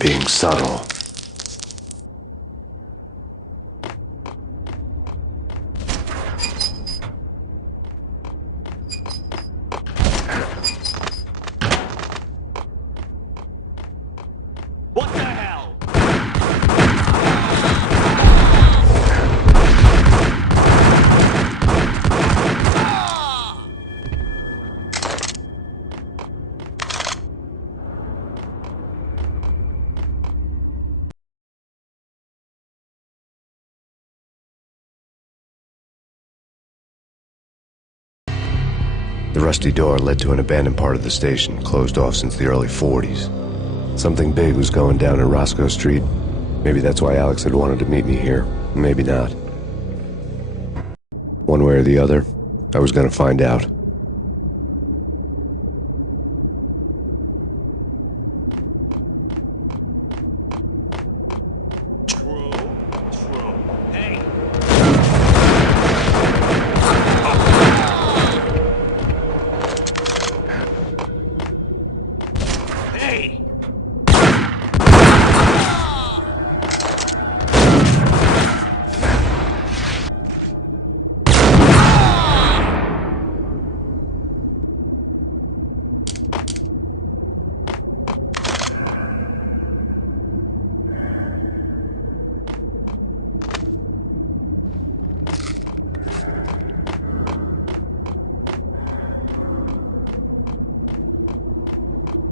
Being subtle. What the hell? The rusty door led to an abandoned part of the station, closed off since the early 40s. Something big was going down in Roscoe Street. Maybe that's why Alex had wanted to meet me here. Maybe not. One way or the other, I was gonna find out.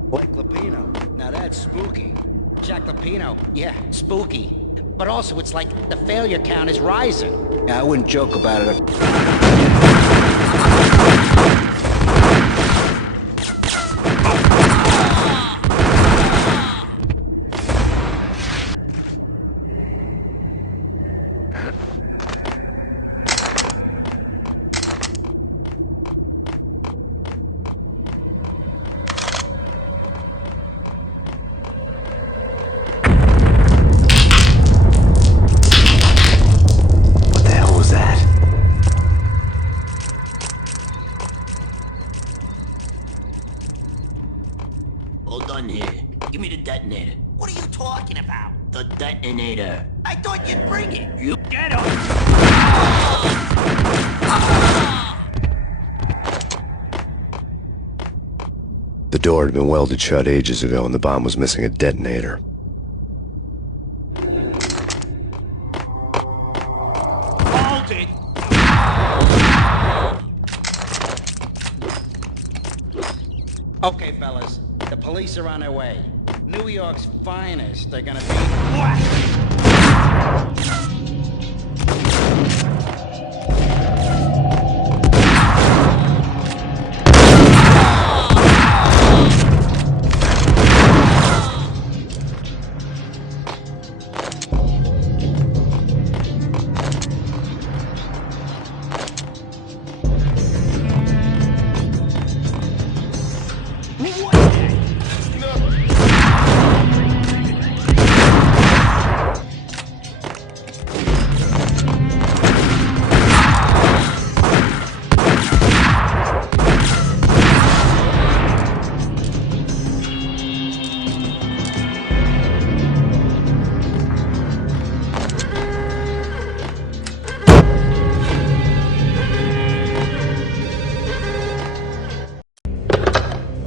Like Lapino. Now that's spooky. Jack Lapino. Yeah, spooky. But also, it's like the failure count is rising. Yeah, I wouldn't joke about it. Hold on here. Give me the detonator. What are you talking about? The detonator. I thought you'd bring it. You get him! The door had been welded shut ages ago and the bomb was missing a detonator. Hold it! Okay, fellas. The police are on their way. New York's finest. They're gonna be...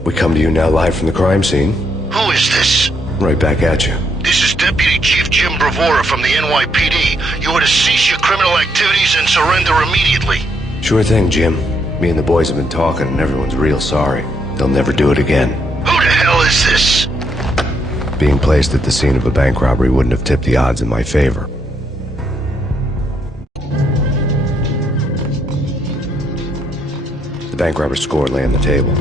We come to you now live from the crime scene. Who is this? Right back at you. This is Deputy Chief Jim Bravura from the NYPD. You are to cease your criminal activities and surrender immediately. Sure thing, Jim. Me and the boys have been talking and everyone's real sorry. They'll never do it again. Who the hell is this? Being placed at the scene of a bank robbery wouldn't have tipped the odds in my favor. The bank robber's score lay on the table.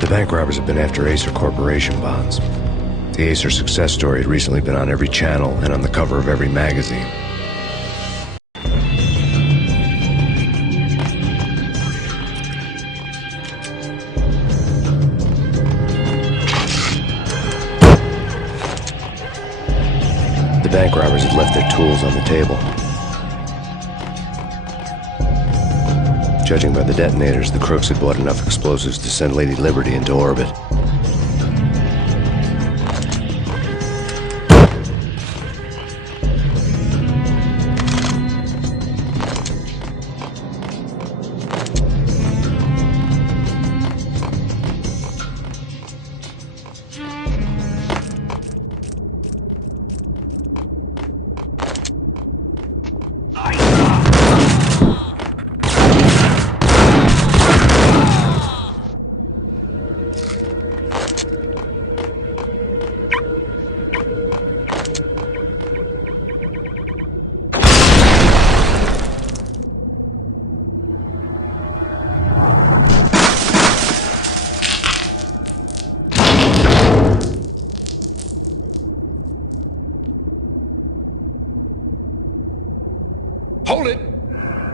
The bank robbers have been after Acer Corporation bonds. The Acer success story had recently been on every channel and on the cover of every magazine. The bank robbers had left their tools on the table. Judging by the detonators, the crooks had bought enough explosives to send Lady Liberty into orbit. Hold it!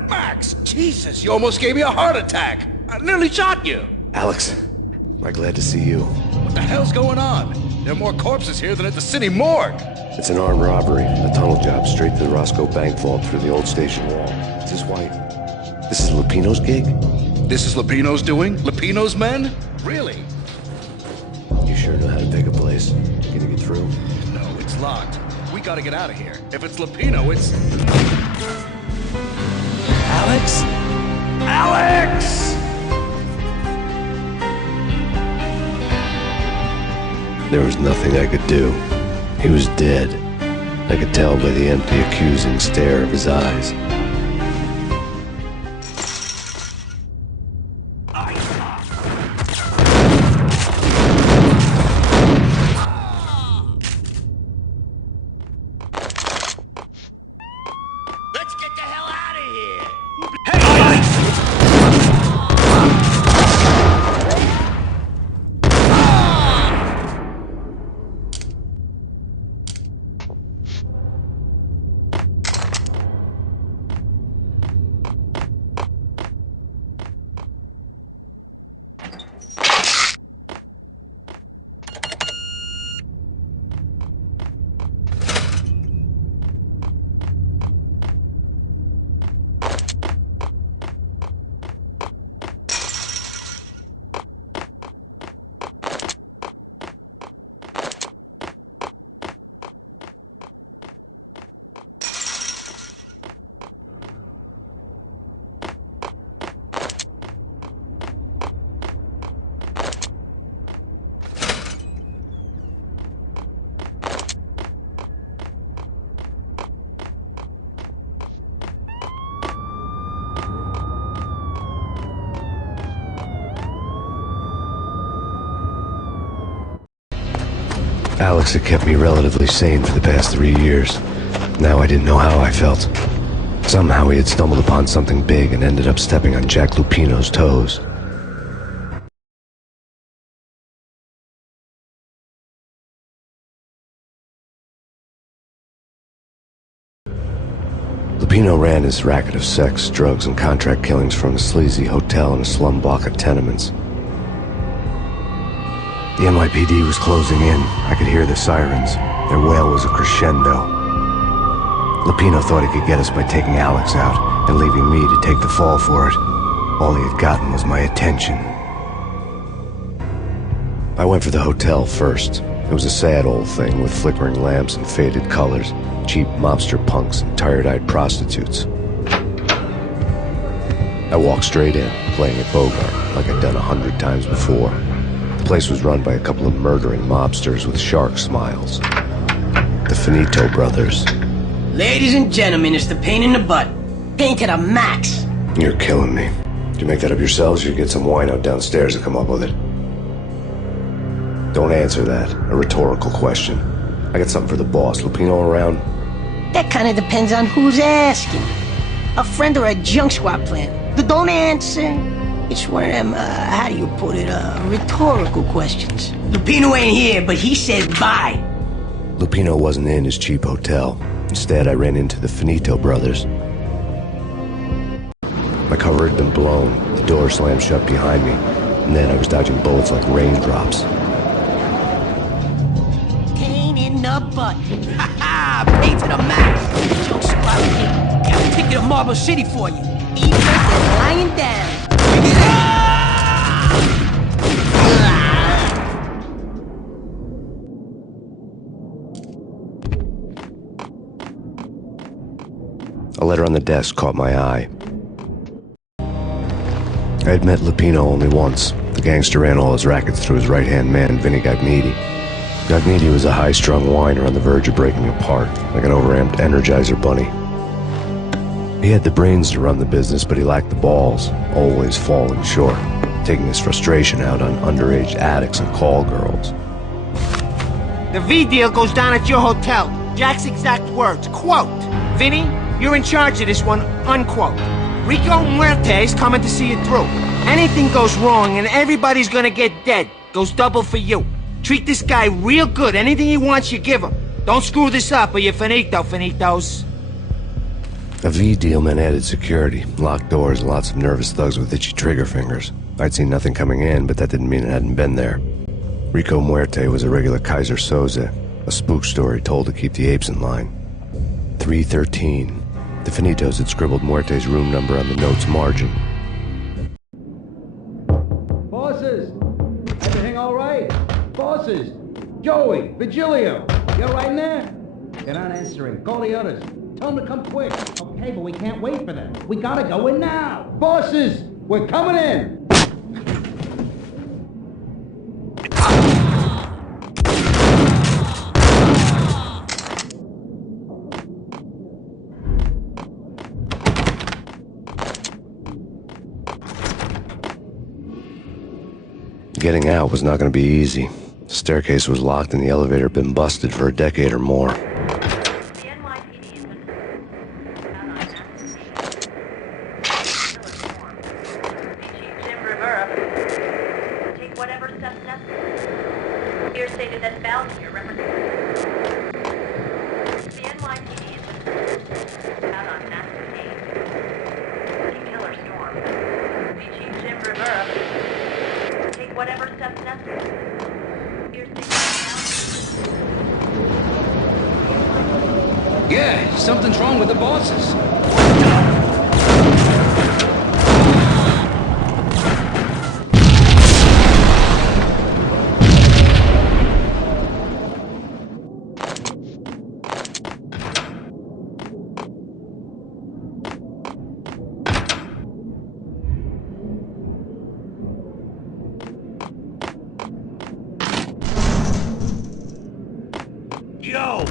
Max! Jesus, you almost gave me a heart attack! I nearly shot you! Alex, am I glad to see you. What the hell's going on? There are more corpses here than at the city morgue! It's an armed robbery, a tunnel job straight to the Roscoe Bank vault through the old station wall. Is this why? This is Lupino's gig? This is Lupino's doing? Lupino's men? Really? You sure know how to pick a place? Can you get through? No, it's locked. We gotta get out of here. If it's Lupino, it's... Alex? Alex! There was nothing I could do. He was dead. I could tell by the empty, accusing stare of his eyes. Let's get the hell out of here! Alex had kept me relatively sane for the past 3 years. Now I didn't know how I felt. Somehow he had stumbled upon something big and ended up stepping on Jack Lupino's toes. Lupino ran his racket of sex, drugs, and contract killings from a sleazy hotel in a slum block of tenements. The NYPD was closing in. I could hear the sirens. Their wail was a crescendo. Lupino thought he could get us by taking Alex out and leaving me to take the fall for it. All he had gotten was my attention. I went for the hotel first. It was a sad old thing with flickering lamps and faded colors, cheap mobster punks and tired-eyed prostitutes. I walked straight in, playing at Bogart like I'd done 100 times before. The place was run by a couple of murdering mobsters with shark smiles. The Finito brothers. Ladies and gentlemen, it's the pain in the butt. Pain to the max. You're killing me. Did you make that up yourselves, or you get some wino downstairs to come up with it? Don't answer that. A rhetorical question. I got something for the boss. Lupino around? That kind of depends on who's asking. A friend or a junk squad plan. Don't answer. It's one of them, how do you put it, rhetorical questions. Lupino ain't here, but he said bye. Lupino wasn't in his cheap hotel. Instead, I ran into the Finito brothers. My cover had been blown, the door slammed shut behind me, and then I was dodging bullets like raindrops. Pain in the butt. Ha ha! Pain to the max. Joke spot. Got a ticket to Marble City for you. Even if they're lying down. A letter on the desk caught my eye. I had met Lupino only once. The gangster ran all his rackets through his right-hand man, Vinny Gagniti. Gagniti was a high-strung whiner on the verge of breaking apart, like an overamped Energizer bunny. He had the brains to run the business, but he lacked the balls, always falling short, taking his frustration out on underage addicts and call girls. The V deal goes down at your hotel. Jack's exact words, quote, "Vinny, you're in charge of this one," unquote. Rico Muerte's coming to see it through. Anything goes wrong and everybody's gonna get dead. Goes double for you. Treat this guy real good. Anything he wants, you give him. Don't screw this up or you're finito, finitos. A V deal meant added security, locked doors, and lots of nervous thugs with itchy trigger fingers. I'd seen nothing coming in, but that didn't mean it hadn't been there. Rico Muerte was a regular Kaiser Soze, a spook story told to keep the apes in line. 313. The Finitos had scribbled Muerte's room number on the note's margin. Bosses! Everything all right? Bosses! Joey! Vigilio! You all right in there? They're not answering. Call the others. Tell them to come quick. Okay, but we can't wait for them. We gotta go in now. Bosses! We're coming in! Getting out was not going to be easy. The staircase was locked and the elevator had been busted for a decade or more. The NYPD is out on Chief Jim Rivera. Take whatever steps necessary. Here stated that Ballinger represents the NYPD is out on Master Kane. Killer Storm. Chief Jim Rivera. Take whatever steps necessary. Here's the Yeah, something's wrong with the bosses. Yo!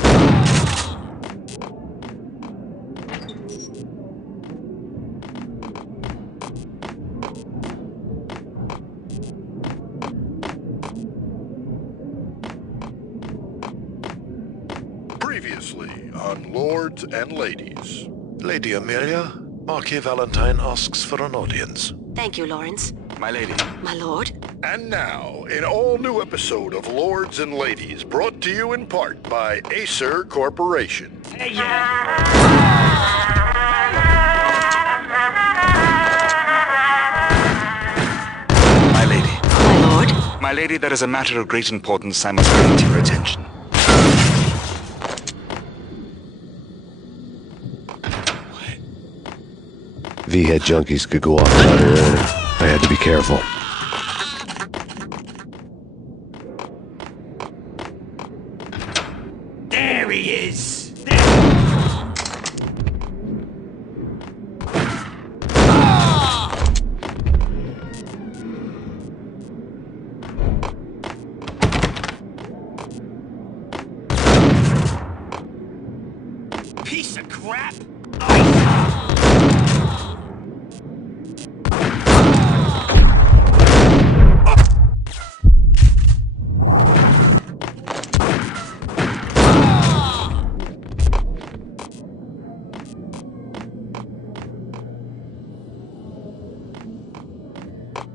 Previously on Lords and Ladies. Lady Amelia, Marquis Valentine asks for an audience. Thank you, Lawrence. My lady. My lord. And now, an all-new episode of Lords and Ladies, brought to you in part by Acer Corporation. My lady. My lord. My lady, there is a matter of great importance I must bring to your attention. V-head junkies could go off without a warning. I had to be careful. There he is! Piece of crap!